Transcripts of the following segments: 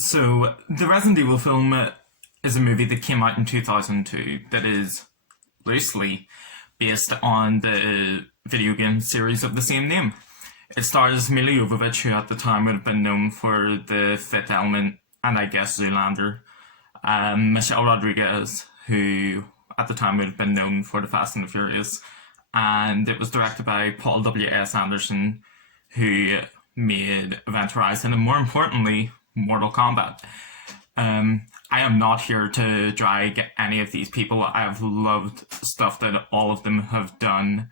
So, the Resident Evil film is a movie that came out in 2002 that is loosely based on the video game series of the same name. It stars Mila Jovovich, who at the time would have been known for The Fifth Element and I guess Zoolander. Michelle Rodriguez, who at the time would have been known for The Fast and the Furious. And it was directed by Paul W.S. Anderson, who made Event Horizon and, more importantly, Mortal Kombat. I am not here to drag any of these people. I have loved stuff that all of them have done.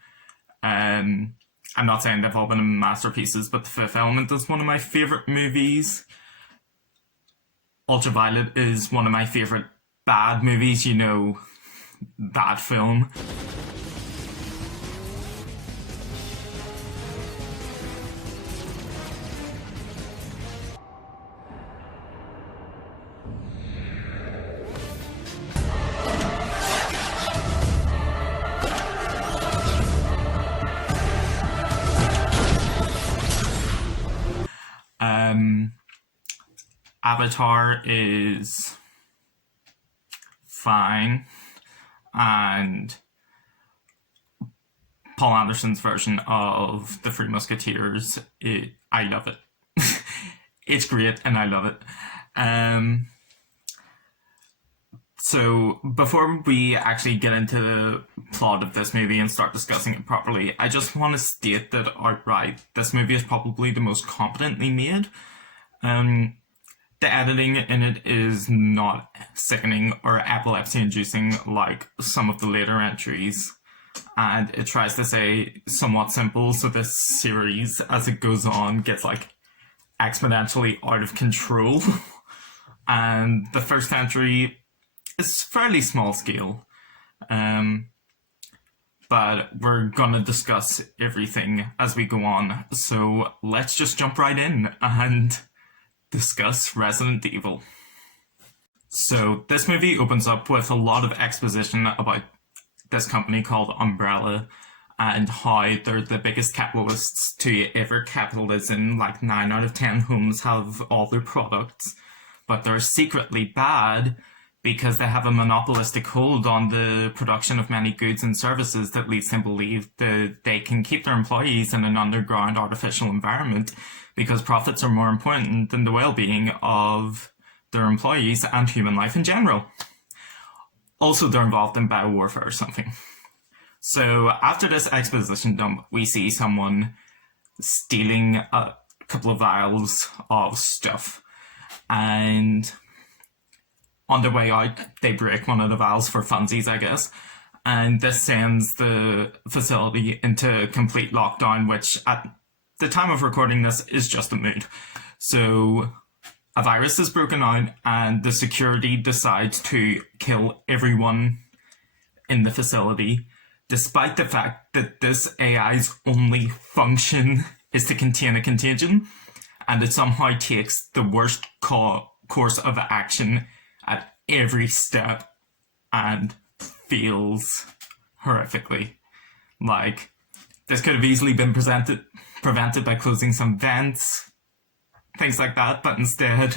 I'm not saying they've all been masterpieces, but The Fifth Element is one of my favourite movies. Ultraviolet is one of my favourite bad movies, you know, that film. Avatar is fine, and Paul Anderson's version of The Three Musketeers, I love it. It's great, and I love it. So, before we actually get into the plot of this movie and start discussing it properly, I just want to state that outright, this movie is probably the most competently made. The editing in it is not sickening or epilepsy-inducing like some of the later entries, and it tries to say somewhat simple, so this series, as it goes on, gets like exponentially out of control. And the first entry is fairly small scale, but we're gonna discuss everything as we go on, so let's just jump right in and discuss Resident Evil. So this movie opens up with a lot of exposition about this company called Umbrella and how they're the biggest capitalists to ever capitalism. Like 9 out of 10 homes have all their products, but they're secretly bad because they have a monopolistic hold on the production of many goods and services that leads them to believe that they can keep their employees in an underground artificial environment because profits are more important than the well-being of their employees and human life in general. Also, they're involved in biowarfare or something. So after this exposition dump, we see someone stealing a couple of vials of stuff, and on their way out, they break one of the vials for funsies, I guess. And this sends the facility into complete lockdown, which at the time of recording this is just a mood. So a virus is broken out and the security decides to kill everyone in the facility, despite the fact that this AI's only function is to contain a contagion, and it somehow takes the worst course of action at every step and fails horrifically. Like, this could have easily been prevented by closing some vents, things like that, but instead,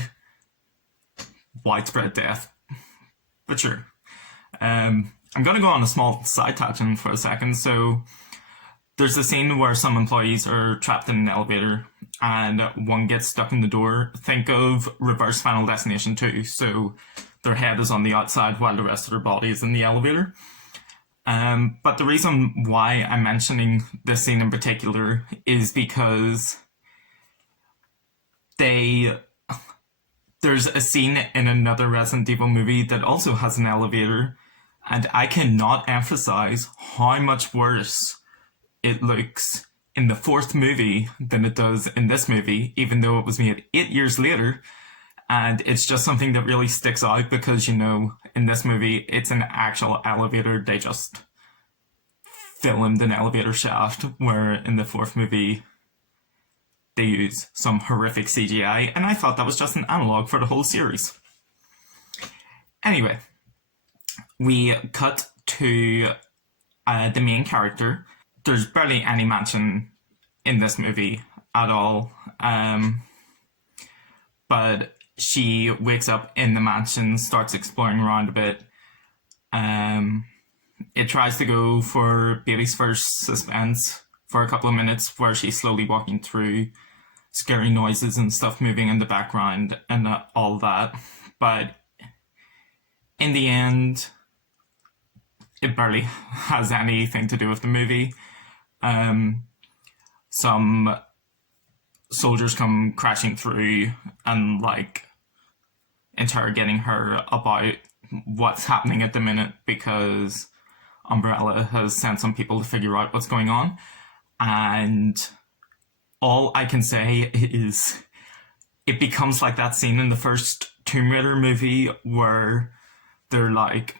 widespread death. But sure. I'm going to go on a small side tangent for a second. So, there's a scene where some employees are trapped in an elevator and one gets stuck in the door. Think of reverse Final Destination 2. So, their head is on the outside while the rest of their body is in the elevator. But the reason why I'm mentioning this scene in particular is because there's a scene in another Resident Evil movie that also has an elevator, and I cannot emphasize how much worse it looks in the fourth movie than it does in this movie, even though it was made 8 years later. And it's just something that really sticks out because, you know, in this movie, it's an actual elevator. They just filmed an elevator shaft, where in the fourth movie, they use some horrific CGI. And I thought that was just an analog for the whole series. Anyway, we cut to the main character. There's barely any mention in this movie at all. But she wakes up in the mansion, starts exploring around a bit. It tries to go for Bailey's first suspense for a couple of minutes, where she's slowly walking through, scary noises and stuff moving in the background and all that. But in the end, it barely has anything to do with the movie. Some soldiers come crashing through and like interrogating her about what's happening at the minute, because Umbrella has sent some people to figure out what's going on. And all I can say is it becomes like that scene in the first Tomb Raider movie where they're like,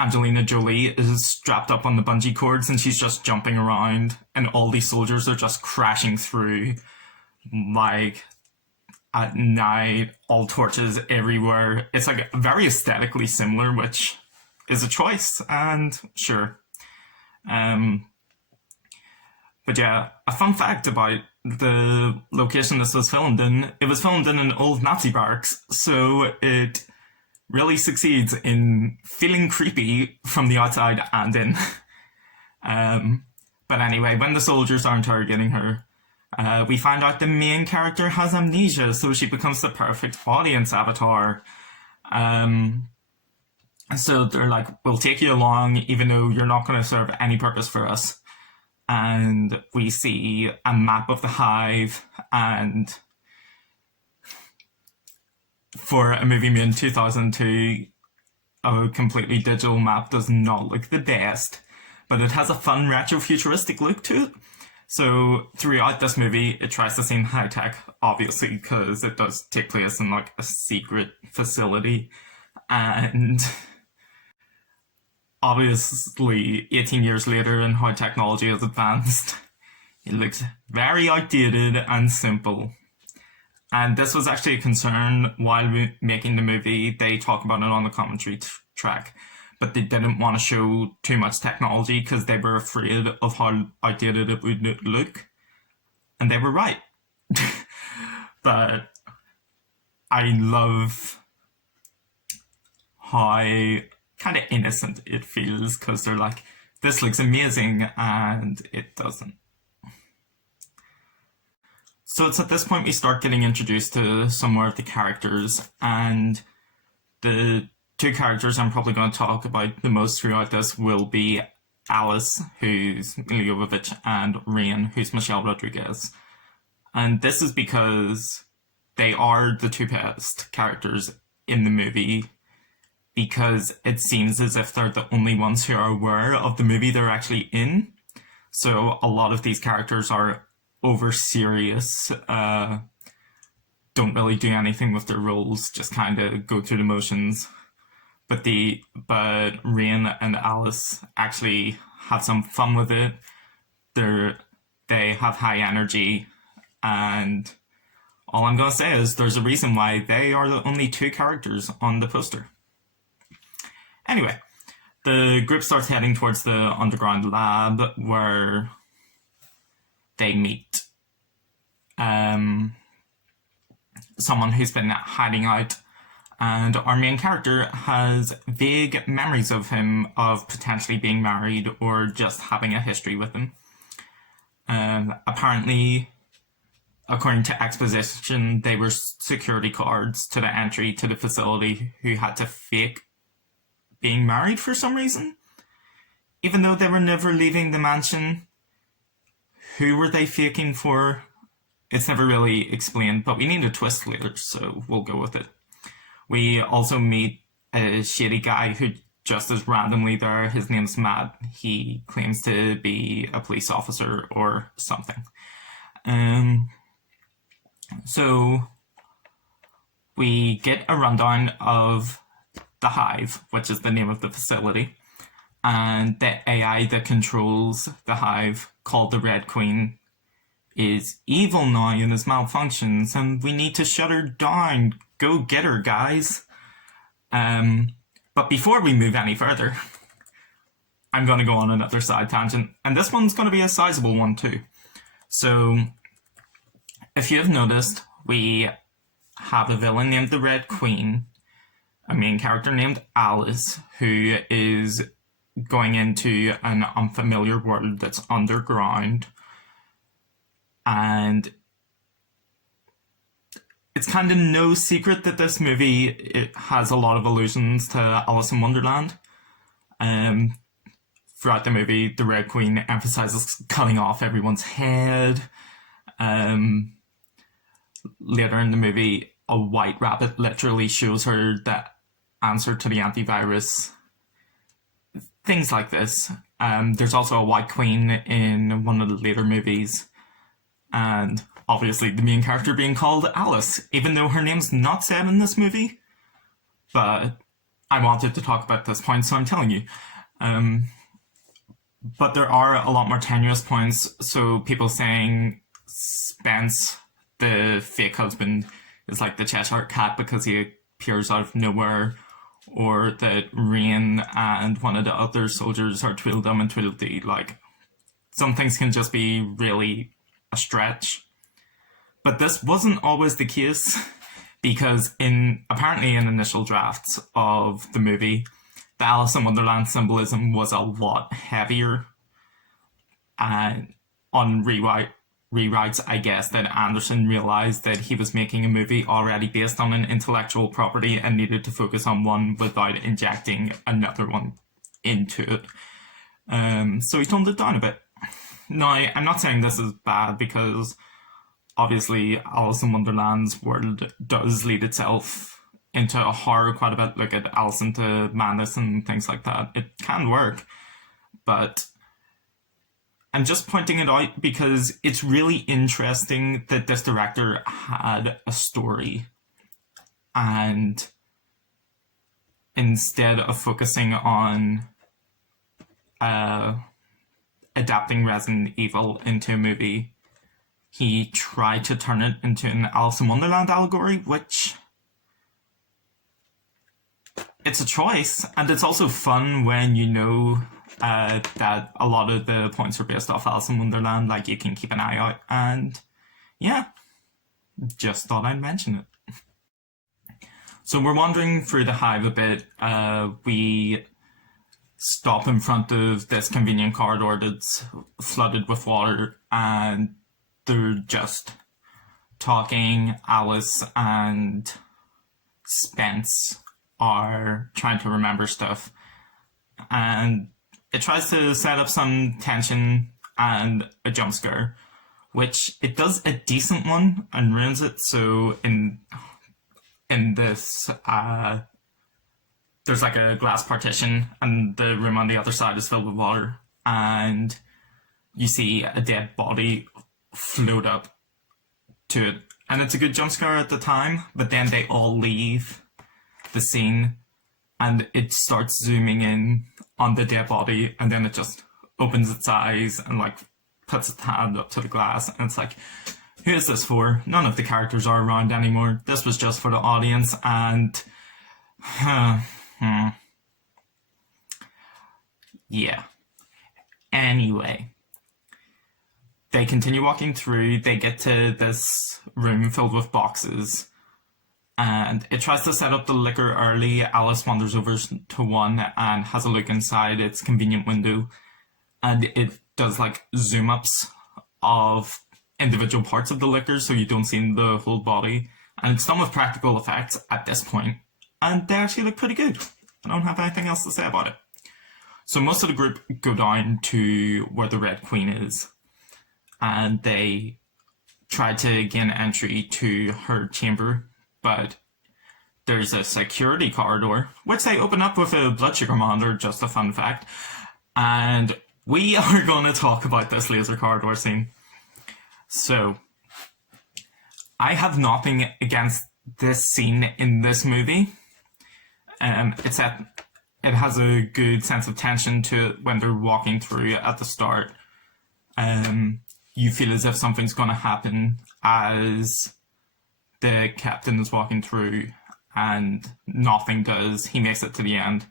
Angelina Jolie is strapped up on the bungee cords and she's just jumping around, and all these soldiers are just crashing through, like at night, all torches everywhere. It's like very aesthetically similar, which is a choice, and sure. But yeah, a fun fact about the location this was filmed in: it was filmed in an old Nazi barracks, so it really succeeds in feeling creepy from the outside and in. But anyway, when the soldiers are interrogating her, we find out the main character has amnesia, so she becomes the perfect audience avatar. So they're like, we'll take you along, even though you're not going to serve any purpose for us. And we see a map of the hive, and for a movie made in 2002, a completely digital map does not look the best, but it has a fun retro-futuristic look to it. So throughout this movie, it tries to seem high-tech, obviously, because it does take place in like a secret facility. And obviously, 18 years later, and how technology has advanced, it looks very outdated and simple. And this was actually a concern while making the movie. They talk about it on the commentary track, but they didn't want to show too much technology because they were afraid of how outdated it would look. And they were right. But I love how kind of innocent it feels, because they're like, this looks amazing, and it doesn't. So it's at this point we start getting introduced to some more of the characters, and the two characters I'm probably going to talk about the most throughout this will be Alice, who's Milla Jovovich, and Rain, who's Michelle Rodriguez. And this is because they are the two best characters in the movie, because it seems as if they're the only ones who are aware of the movie they're actually in. So a lot of these characters are over serious, don't really do anything with their roles, just kind of go through the motions. But Rain and Alice actually have some fun with it. They have high energy, and all I'm going to say is there's a reason why they are the only two characters on the poster. Anyway, the group starts heading towards the underground lab where they meet someone who's been hiding out, and our main character has vague memories of him of potentially being married or just having a history with him. Apparently, according to exposition, they were security guards to the entry to the facility who had to fake being married for some reason. Even though they were never leaving the mansion, who were they faking for? It's never really explained, but we need a twist later, so we'll go with it. We also meet a shady guy who just is randomly there. His name's Matt. He claims to be a police officer or something. So we get a rundown of the Hive, which is the name of the facility, and the AI that controls the Hive, called the Red Queen, is evil now and has malfunctions, and we need to shut her down. Go get her, guys. But before we move any further, I'm going to go on another side tangent, and this one's going to be a sizable one too. So, if you've noticed, we have a villain named the Red Queen, a main character named Alice, who is going into an unfamiliar world that's underground. And it's kind of no secret that this movie, it has a lot of allusions to Alice in Wonderland. Throughout the movie, the Red Queen emphasizes cutting off everyone's head. Later in the movie, a white rabbit literally shows her the answer to the antivirus. Things like this. There's also a white queen in one of the later movies. And obviously the main character being called Alice, even though her name's not said in this movie. But I wanted to talk about this point, so I'm telling you. But there are a lot more tenuous points. So people saying Spence, the fake husband, is like the Cheshire Cat because he appears out of nowhere, or that Rain and one of the other soldiers are Tweedledum and Tweedledee. Like, some things can just be really a stretch. But this wasn't always the case, because apparently in initial drafts of the movie, the Alice in Wonderland symbolism was a lot heavier. And on rewrites, I guess, that Anderson realized that he was making a movie already based on an intellectual property and needed to focus on one without injecting another one into it. So he toned it down a bit. Now, I'm not saying this is bad, because obviously Alice in Wonderland's world does lead itself into a horror quite a bit. Look at Alice into Madness and things like that. It can work, but I'm just pointing it out because it's really interesting that this director had a story, and instead of focusing on adapting Resident Evil into a movie, he tried to turn it into an Alice in Wonderland allegory, which, it's a choice, and it's also fun when you know that a lot of the points are based off Alice in Wonderland. Like, you can keep an eye out, and yeah, just thought I'd mention it. So we're wandering through the hive a bit. We stop in front of this convenient corridor that's flooded with water, and they're just talking. Alice and Spence are trying to remember stuff, and it tries to set up some tension and a jump scare, which it does a decent one and ruins it. So in this, there's like a glass partition, and the room on the other side is filled with water, and you see a dead body float up to it, and it's a good jump scare at the time. But then they all leave the scene, and it starts zooming in on the dead body, and then it just opens its eyes and like puts its hand up to the glass, and it's like, who is this for? None of the characters are around anymore. This was just for the audience. And yeah. Anyway, they continue walking through. They get to this room filled with boxes, and it tries to set up the liquor early. Alice wanders over to one and has a look inside its convenient window, and it does like zoom ups of individual parts of the liquor, so you don't see the whole body. And it's done with practical effects at this point, and they actually look pretty good. I don't have anything else to say about it. So most of the group go down to where the Red Queen is, and they try to gain entry to her chamber, but there's a security corridor, which they open up with a blood sugar monitor, just a fun fact. And we are going to talk about this laser corridor scene. So, I have nothing against this scene in this movie. It has a good sense of tension to it when they're walking through at the start. You feel as if something's going to happen as the captain is walking through, and nothing does. He makes it to the end,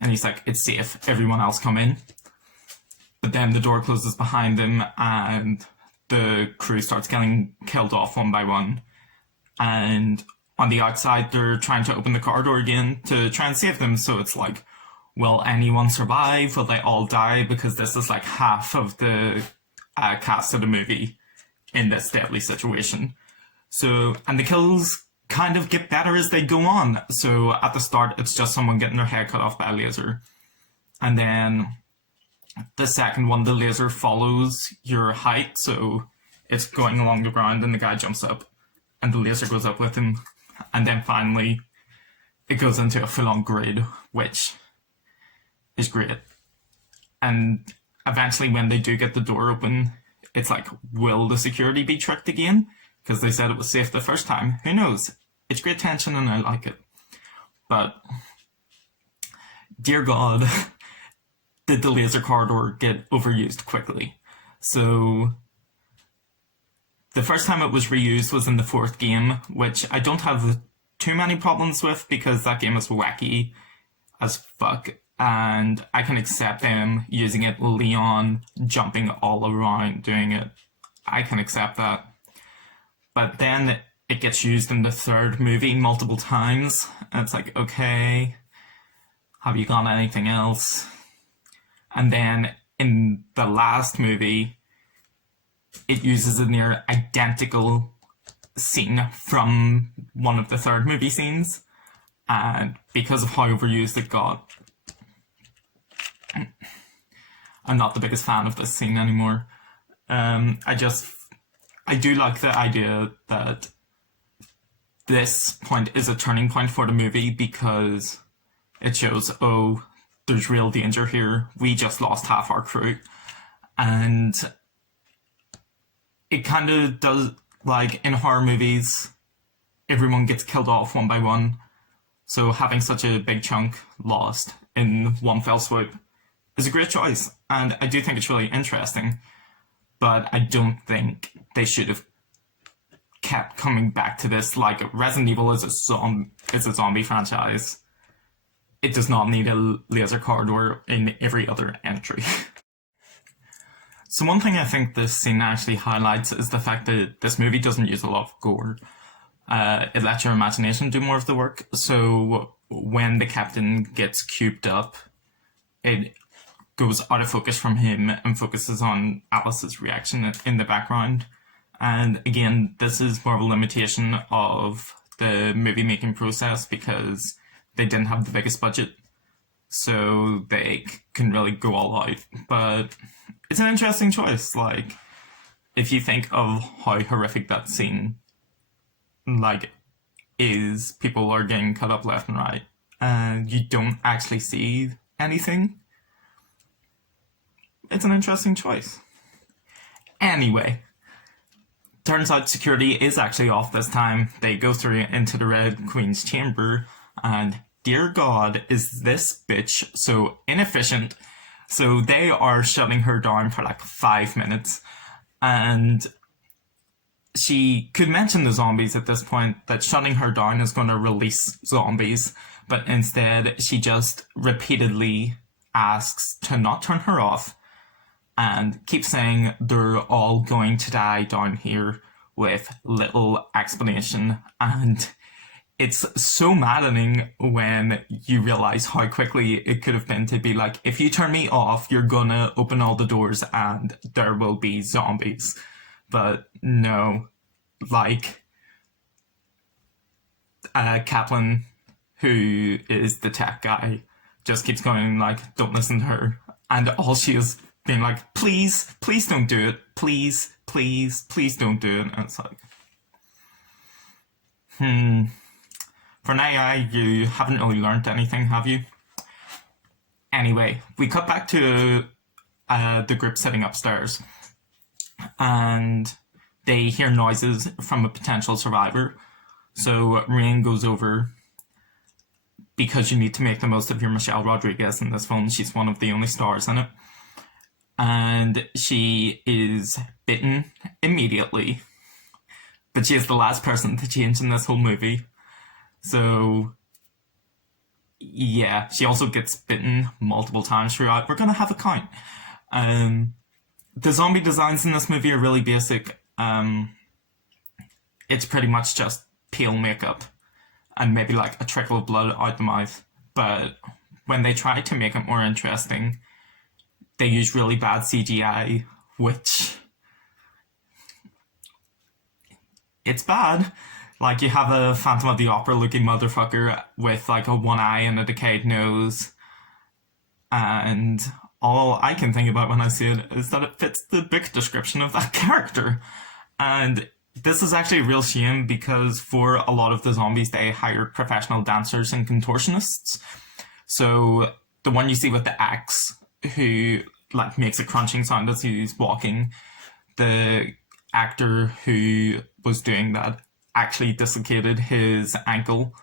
and he's like, it's safe, everyone else come in. But then the door closes behind him, and the crew starts getting killed off one by one. and on the outside they're trying to open the car door again to try and save them. So it's like, will anyone survive? Will they all die? Because this is like half of the cast of the movie in this deadly situation. So, and the kills kind of get better as they go on. So at the start, it's just someone getting their head cut off by a laser. And then the second one, the laser follows your height. So it's going along the ground and the guy jumps up and the laser goes up with him. And then finally, it goes into a full-on grid, which is great. And eventually when they do get the door open, it's like, will the security be tricked again? Because they said it was safe the first time. Who knows? It's great tension and I like it. But, dear God, did the laser corridor get overused quickly? So, the first time it was reused was in the fourth game, which I don't have too many problems with because that game is wacky as fuck. And I can accept them using it, Leon jumping all around doing it. I can accept that. But then it gets used in the third movie multiple times. And it's like, okay, have you got anything else? And then in the last movie, it uses a near identical scene from one of the third movie scenes. And because of how overused it got, I'm not the biggest fan of this scene anymore. I do like the idea that this point is a turning point for the movie because it shows, oh, there's real danger here. We just lost half our crew. And it kind of does, like in horror movies, everyone gets killed off one by one. So having such a big chunk lost in one fell swoop is a great choice. And I do think it's really interesting. But I don't think they should have kept coming back to this. Like, Resident Evil is a zombie franchise. It does not need a laser corridor in every other entry. So one thing I think this scene actually highlights is the fact that this movie doesn't use a lot of gore. It lets your imagination do more of the work. So when the captain gets cubed up, it goes out of focus from him and focuses on Alice's reaction in the background. And again, this is more of a limitation of the movie making process because they didn't have the biggest budget, so they can really go all out. But it's an interesting choice. Like, if you think of how horrific that scene is, people are getting cut up left and right, and you don't actually see anything. It's an interesting choice. Anyway, turns out security is actually off this time. They go through into the Red Queen's chamber, and dear God, is this bitch so inefficient. So they are shutting her down for like 5 minutes, and she could mention the zombies at this point, that shutting her down is going to release zombies, but instead she just repeatedly asks to not turn her off, and keep saying they're all going to die down here with little explanation. And it's so maddening when you realize how quickly it could have been to be like, if you turn me off, you're gonna open all the doors and there will be zombies. But no, like, Kaplan, who is the tech guy, just keeps going like, don't listen to her. And all she is being like, please, please don't do it. Please, please, please don't do it. And it's like, for an AI, you haven't really learned anything, have you? Anyway, we cut back to the group sitting upstairs, and they hear noises from a potential survivor. So Rain goes over, because you need to make the most of your Michelle Rodriguez in this film. She's one of the only stars in it. And she is bitten immediately. But she is the last person to change in this whole movie. So, yeah, she also gets bitten multiple times throughout. We're gonna have a count. The zombie designs in this movie are really basic. It's pretty much just pale makeup and maybe like a trickle of blood out the mouth. But when they try to make it more interesting, they use really bad CGI, which it's bad. Like, you have a Phantom of the Opera looking motherfucker with like a one eye and a decayed nose, and all I can think about when I see it is that it fits the book description of that character. And this is actually a real shame because for a lot of the zombies, they hired professional dancers and contortionists. So the one you see with the axe, who like makes a crunching sound as he's walking, the actor who was doing that actually dislocated his ankle,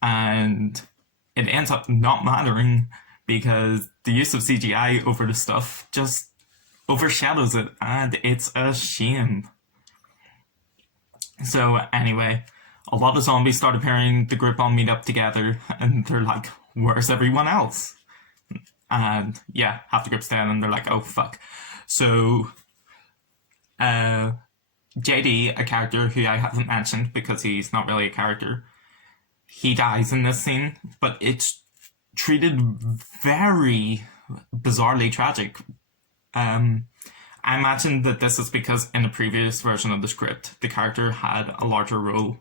and it ends up not mattering because the use of CGI over the stuff just overshadows it, and it's a shame. So anyway, a lot of zombies start appearing, the group all meet up together, and they're like, where's everyone else? And yeah, half the group's dead, and they're like, oh fuck. So JD, a character who I haven't mentioned because he's not really a character, he dies in this scene, but it's treated very bizarrely tragic. I imagine that this is because in the previous version of the script, the character had a larger role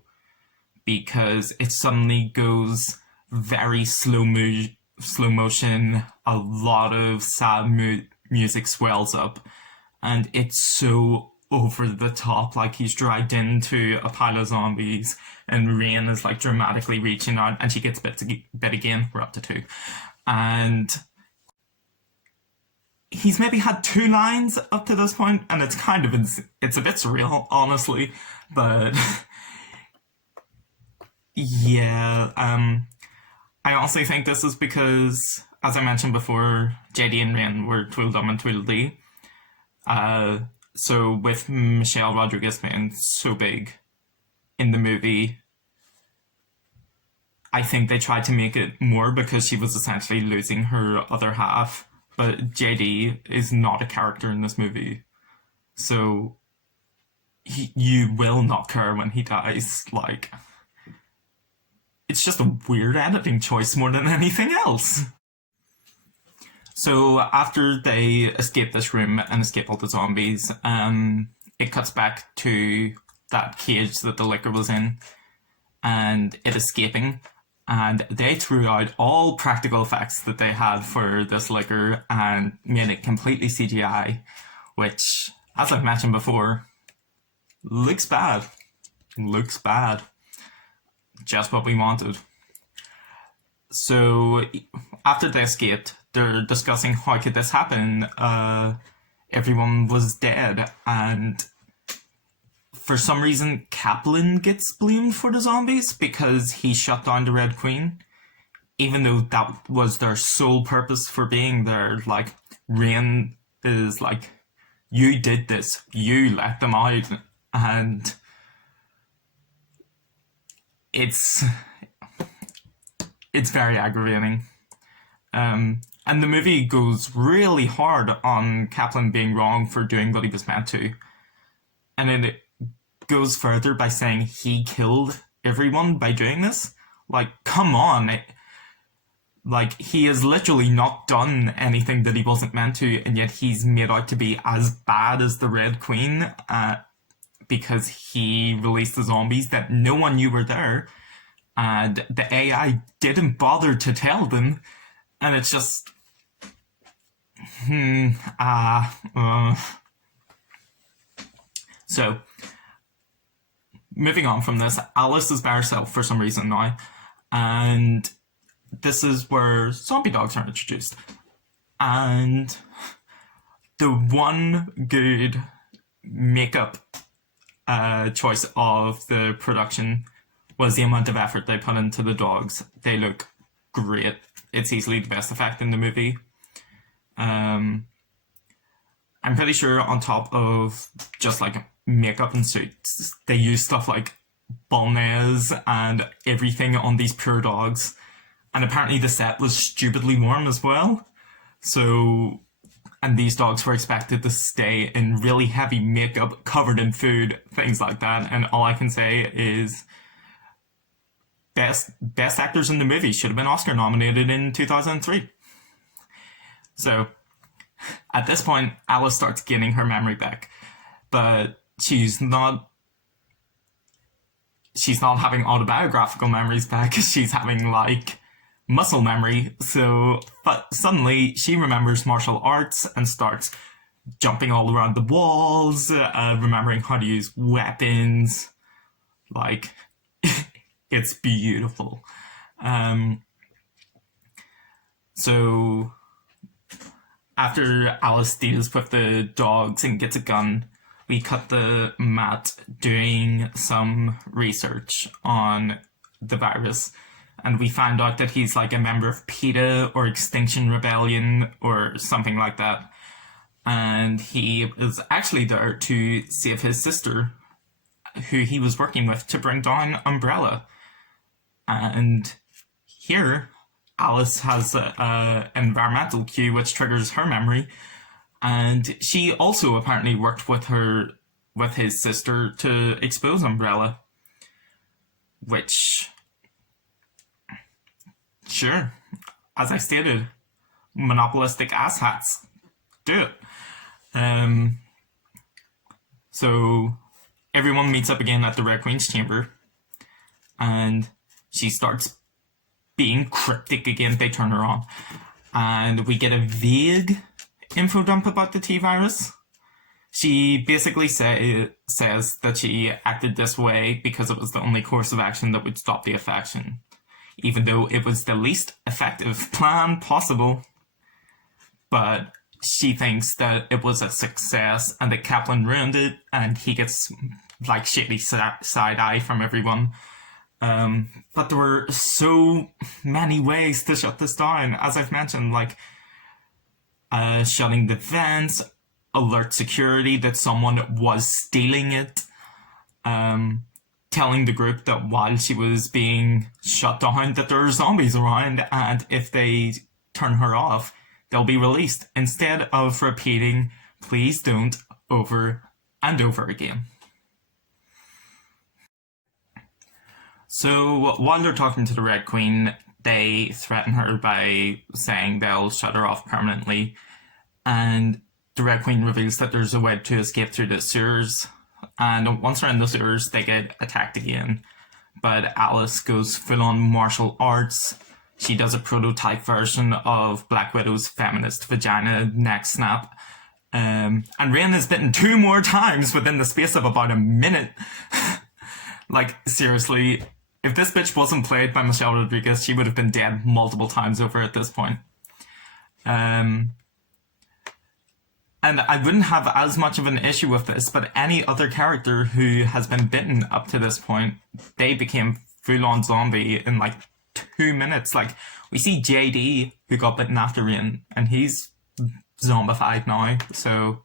because it suddenly goes very slow motion, a lot of sad music swells up, and it's so over the top, like he's dragged into a pile of zombies and Rain is like dramatically reaching out and she gets bit again, we're up to 2. And he's maybe had 2 lines up to this point, and it's kind of it's a bit surreal, honestly, but yeah, I also think this is because, as I mentioned before, JD and Rain were Tweedledum and Tweedledee. So with Michelle Rodriguez being so big in the movie, I think they tried to make it more because she was essentially losing her other half. But JD is not a character in this movie, so you will not care when he dies. Like, it's just a weird editing choice more than anything else. So after they escape this room and escape all the zombies, it cuts back to that cage that the liquor was in and it escaping. And they threw out all practical effects that they had for this liquor and made it completely CGI, which, as I've mentioned before, looks bad. Looks bad. Just what we wanted. So after they escaped, they're discussing how could this happen. Everyone was dead, and for some reason Kaplan gets blamed for the zombies because he shut down the Red Queen, even though that was their sole purpose for being there. Like, Rain is like, you did this, you let them out, and it's very aggravating. And the movie goes really hard on Kaplan being wrong for doing what he was meant to. And then it goes further by saying he killed everyone by doing this. Like, come on. Like, he has literally not done anything that he wasn't meant to, and yet he's made out to be as bad as the Red Queen because he released the zombies that no one knew were there. And the AI didn't bother to tell them. And it's just... So, moving on from this, Alice is by herself for some reason now. And this is where zombie dogs are introduced. And the one good makeup choice of the production was the amount of effort they put into the dogs. They look great. It's easily the best effect in the movie. I'm pretty sure on top of just like makeup and suits, they use stuff like Balnez and everything on these poor dogs. And apparently the set was stupidly warm as well. So, and these dogs were expected to stay in really heavy makeup, covered in food, things like that. And all I can say is best actors in the movie should have been Oscar nominated in 2003. So at this point, Alice starts gaining her memory back, but she's not having autobiographical memories back. She's having like muscle memory. So, but suddenly she remembers martial arts and starts jumping all around the walls, remembering how to use weapons. Like, it's beautiful. So after Alice deals with the dogs and gets a gun, we cut the Matt doing some research on the virus, and we find out that he's like a member of PETA or Extinction Rebellion or something like that. And he is actually there to save his sister, who he was working with to bring down Umbrella. And here, Alice has an environmental cue which triggers her memory, and she also apparently worked with his sister to expose Umbrella. Which, sure, as I stated, monopolistic asshats, do it. So everyone meets up again at the Red Queen's chamber, and she starts being cryptic again. They turn her on, and we get a vague info dump about the T-virus. She basically says that she acted this way because it was the only course of action that would stop the infection, even though it was the least effective plan possible. But she thinks that it was a success and that Kaplan ruined it, and he gets like shady side eye from everyone. But there were so many ways to shut this down, as I've mentioned, like shutting the vents, alert security that someone was stealing it, telling the group that while she was being shut down that there are zombies around, and if they turn her off, they'll be released, instead of repeating, please don't, over and over again. So while they're talking to the Red Queen, they threaten her by saying they'll shut her off permanently, and the Red Queen reveals that there's a way to escape through the sewers, and once they're in the sewers, they get attacked again. But Alice goes full-on martial arts. She does a prototype version of Black Widow's feminist vagina neck snap. And Rain is bitten 2 more times within the space of about a minute. Like, seriously, if this bitch wasn't played by Michelle Rodriguez, she would have been dead multiple times over at this point. And I wouldn't have as much of an issue with this, but any other character who has been bitten up to this point, they became full-on zombie in like 2 minutes. Like, we see JD, who got bitten after Rain, and he's zombified now, so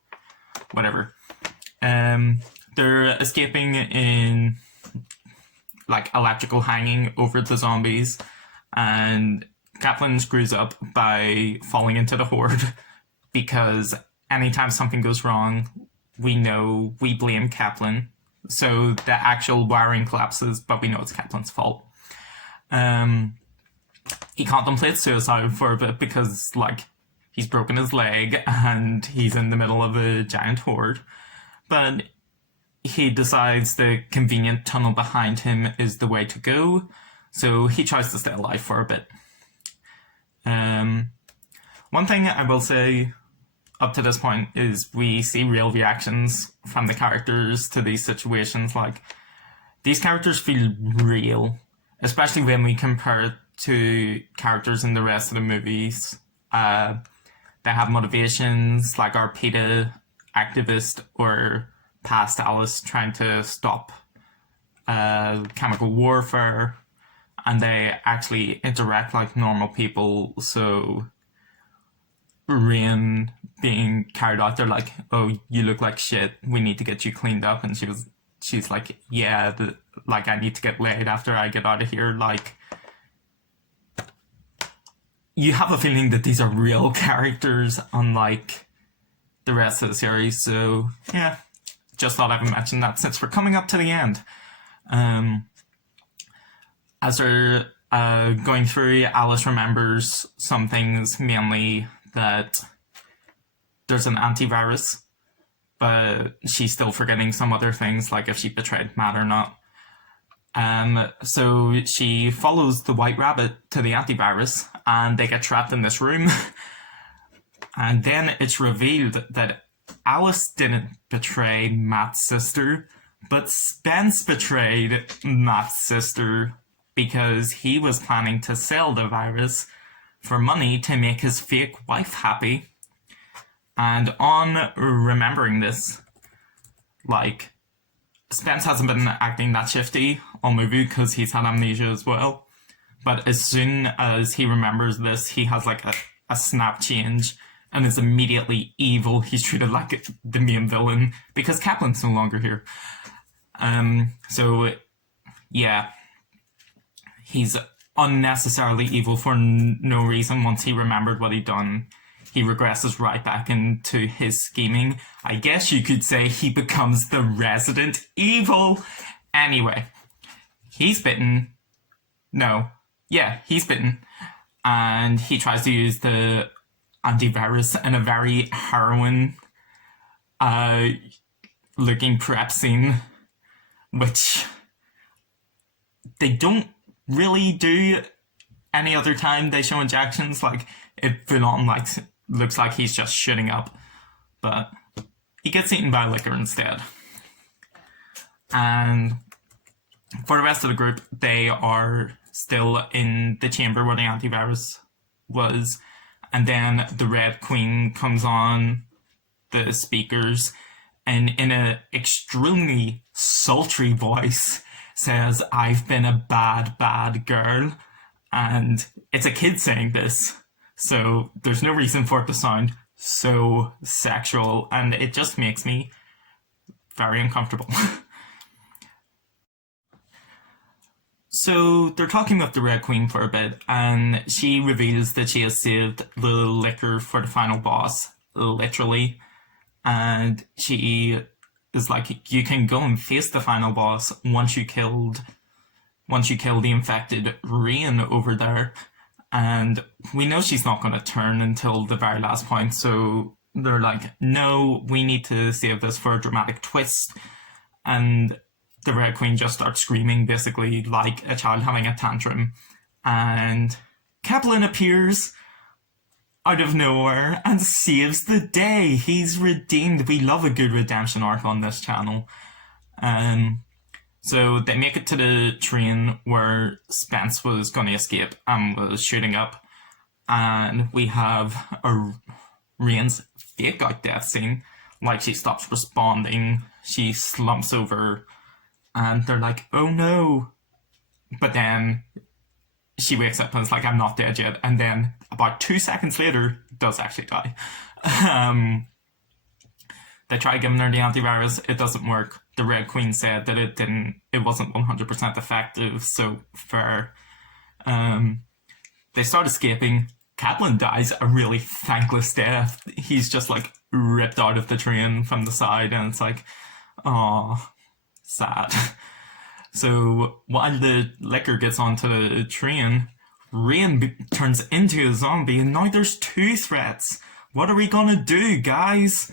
whatever. They're escaping in like electrical hanging over the zombies, and Kaplan screws up by falling into the horde because anytime something goes wrong, we blame Kaplan. So the actual wiring collapses, but we know it's Kaplan's fault. He contemplates suicide for a bit because, like, he's broken his leg and he's in the middle of a giant horde. But he decides the convenient tunnel behind him is the way to go, so he tries to stay alive for a bit. One thing I will say up to this point is we see real reactions from the characters to these situations. Like, these characters feel real, especially when we compare it to characters in the rest of the movies. They have motivations, like our PETA activist or past Alice trying to stop chemical warfare, and they actually interact like normal people. So Rain being carried out, they're like, oh, you look like shit, we need to get you cleaned up, and she's like, yeah, like, I need to get laid after I get out of here. Like, you have a feeling that these are real characters, unlike the rest of the series. So yeah, just thought I would mention that since we're coming up to the end. As they're going through, Alice remembers some things, mainly that there's an antivirus, but she's still forgetting some other things, like if she betrayed Matt or not. So she follows the White Rabbit to the antivirus, and they get trapped in this room. And then it's revealed that Alice didn't betray Matt's sister, but Spence betrayed Matt's sister because he was planning to sell the virus for money to make his fake wife happy. And on remembering this, like, Spence hasn't been acting that shifty all movie because he's had amnesia as well. But as soon as he remembers this, he has like a snap change and is immediately evil. He's treated like the main villain because Kaplan's no longer here. So yeah, he's unnecessarily evil for no reason. Once he remembered what he'd done, he regresses right back into his scheming. I guess you could say he becomes the resident evil. Anyway, he's bitten. No. Yeah, he's bitten. And he tries to use the antivirus in a very heroin looking prep scene, which they don't really do any other time they show injections. Like, it full on like looks like he's just shooting up, but he gets eaten by liquor instead. And for the rest of the group, they are still in the chamber where the antivirus was, and then the Red Queen comes on the speakers and in an extremely sultry voice says, "I've been a bad, bad girl." And it's a kid saying this, so there's no reason for it to sound so sexual, and it just makes me very uncomfortable. So they're talking with the Red Queen for a bit, and she reveals that she has saved the liquor for the final boss, literally. And she is like, you can go and face the final boss once you kill the infected Rain over there. And we know she's not going to turn until the very last point, so they're like, no, we need to save this for a dramatic twist. And the Red Queen just starts screaming, basically like a child having a tantrum. And Kaplan appears out of nowhere and saves the day. He's redeemed. We love a good redemption arc on this channel. So they make it to the train where Spence was going to escape and was shooting up. And we have a Rain's fake out death scene. Like, she stops responding. She slumps over. And they're like, oh no. But then she wakes up and is like, I'm not dead yet. And then about 2 seconds later, does actually die. They try giving her the antivirus. It doesn't work. The Red Queen said that it wasn't 100% effective. So fair. They start escaping. Kaplan dies a really thankless death. He's just like ripped out of the train from the side, and it's like, oh, sad. So while the liquor gets onto the train, Rain turns into a zombie, and now there's 2 threats. What are we gonna do, guys?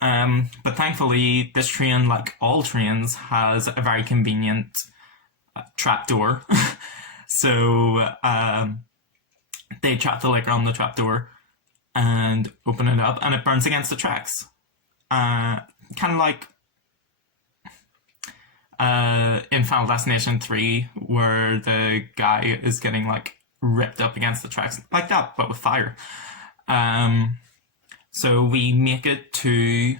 But thankfully, this train, like all trains, has a very convenient trapdoor. So they trap the liquor on the trapdoor and open it up, and it burns against the tracks. Kind of like in Final Destination 3, where the guy is getting like ripped up against the tracks, like that, but with fire. So we make it to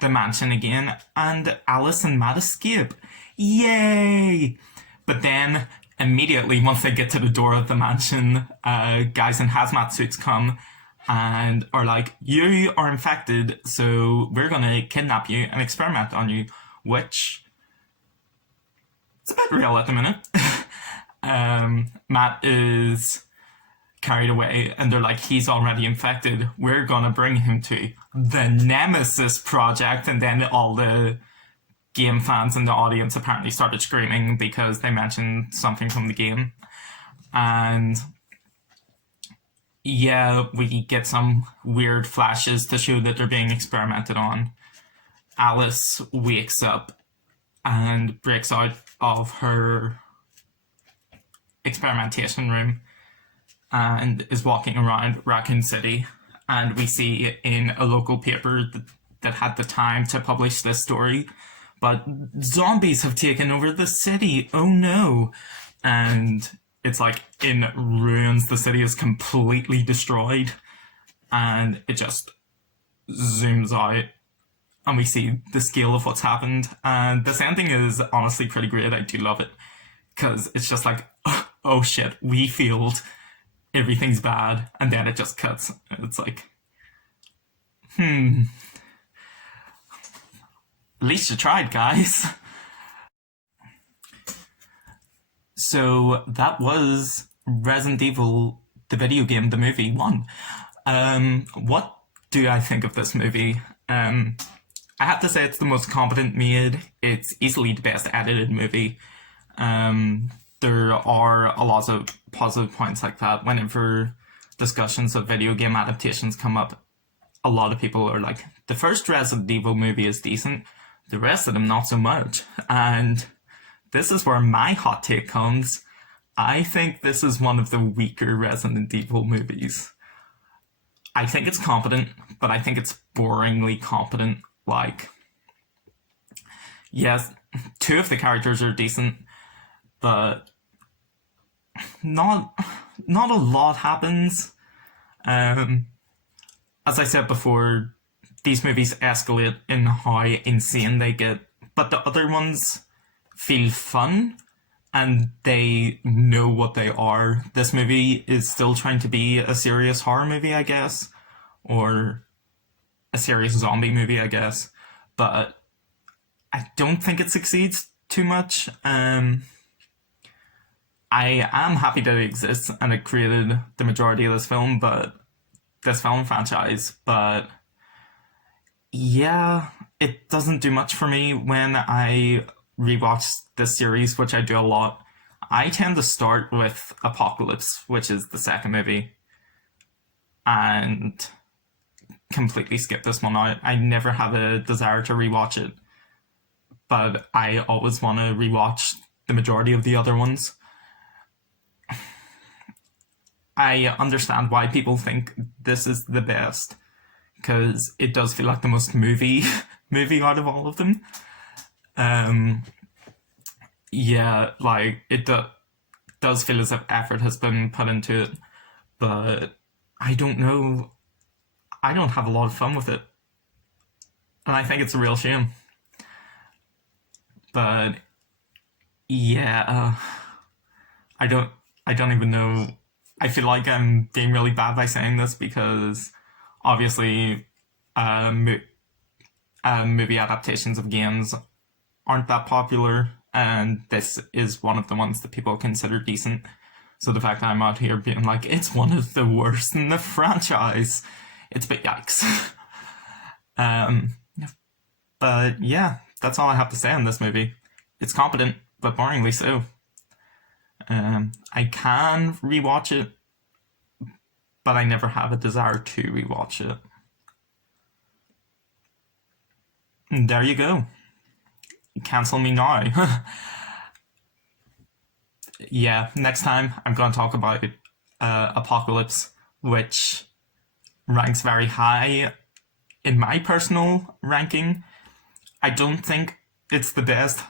the mansion again, and Alice and Matt escape. Yay! But then immediately, once they get to the door of the mansion, guys in hazmat suits come and are like, you are infected, so we're gonna kidnap you and experiment on you, which it's a bit real at the minute. Matt is carried away, and they're like, he's already infected. We're gonna bring him to the Nemesis Project, and then all the game fans in the audience apparently started screaming because they mentioned something from the game. And yeah, we get some weird flashes to show that they're being experimented on. Alice wakes up and breaks out of her experimentation room and is walking around Raccoon City. And we see in a local paper that had the time to publish this story, but zombies have taken over the city. Oh no. And it's like in ruins. The city is completely destroyed. And it just zooms out and we see the scale of what's happened. And this ending is honestly pretty great. I do love it because it's just like, oh shit, we failed. Everything's bad. And then it just cuts. It's like, at least you tried, guys. So that was Resident Evil, the video game, the movie 1. What do I think of this movie? I have to say it's the most competent made. It's easily the best edited movie. There are a lot of positive points like that. Whenever discussions of video game adaptations come up, a lot of people are like, the first Resident Evil movie is decent, the rest of them not so much. And this is where my hot take comes. I think this is one of the weaker Resident Evil movies. I think it's competent, but I think it's boringly competent. Like, yes, 2 of the characters are decent, but not a lot happens. As I said before, these movies escalate in how insane they get, but the other ones feel fun and they know what they are. This movie is still trying to be a serious horror movie, I guess, or a serious zombie movie, I guess, but I don't think it succeeds too much. I am happy that it exists and it created the majority of this film franchise, but yeah, it doesn't do much for me when I rewatch this series, which I do a lot. I tend to start with Apocalypse, which is the second movie, and completely skip this one out. I never have a desire to rewatch it, but I always want to rewatch the majority of the other ones. I understand why people think this is the best, because it does feel like the most movie out of all of them. Yeah, like it does feel as if effort has been put into it, but I don't know. I don't have a lot of fun with it, and I think it's a real shame. But yeah, I don't. I don't even know. I feel like I'm being really bad by saying this because obviously, movie adaptations of games aren't that popular, and this is one of the ones that people consider decent. So the fact that I'm out here being like, it's one of the worst in the franchise, it's a bit yikes. But yeah, that's all I have to say on this movie. It's competent, but boringly so. I can rewatch it, but I never have a desire to rewatch it. And there you go. Cancel me now. Yeah, next time I'm going to talk about Apocalypse, which ranks very high in my personal ranking. I don't think it's the best.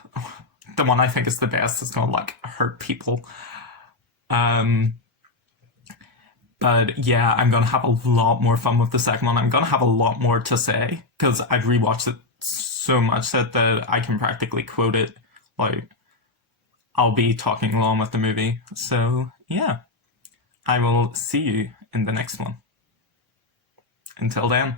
The one I think is the best is going to like hurt people. But yeah, I'm going to have a lot more fun with the second one. I'm going to have a lot more to say because I've rewatched it so much that I can practically quote it. Like, I'll be talking along with the movie. So yeah, I will see you in the next one. Until then.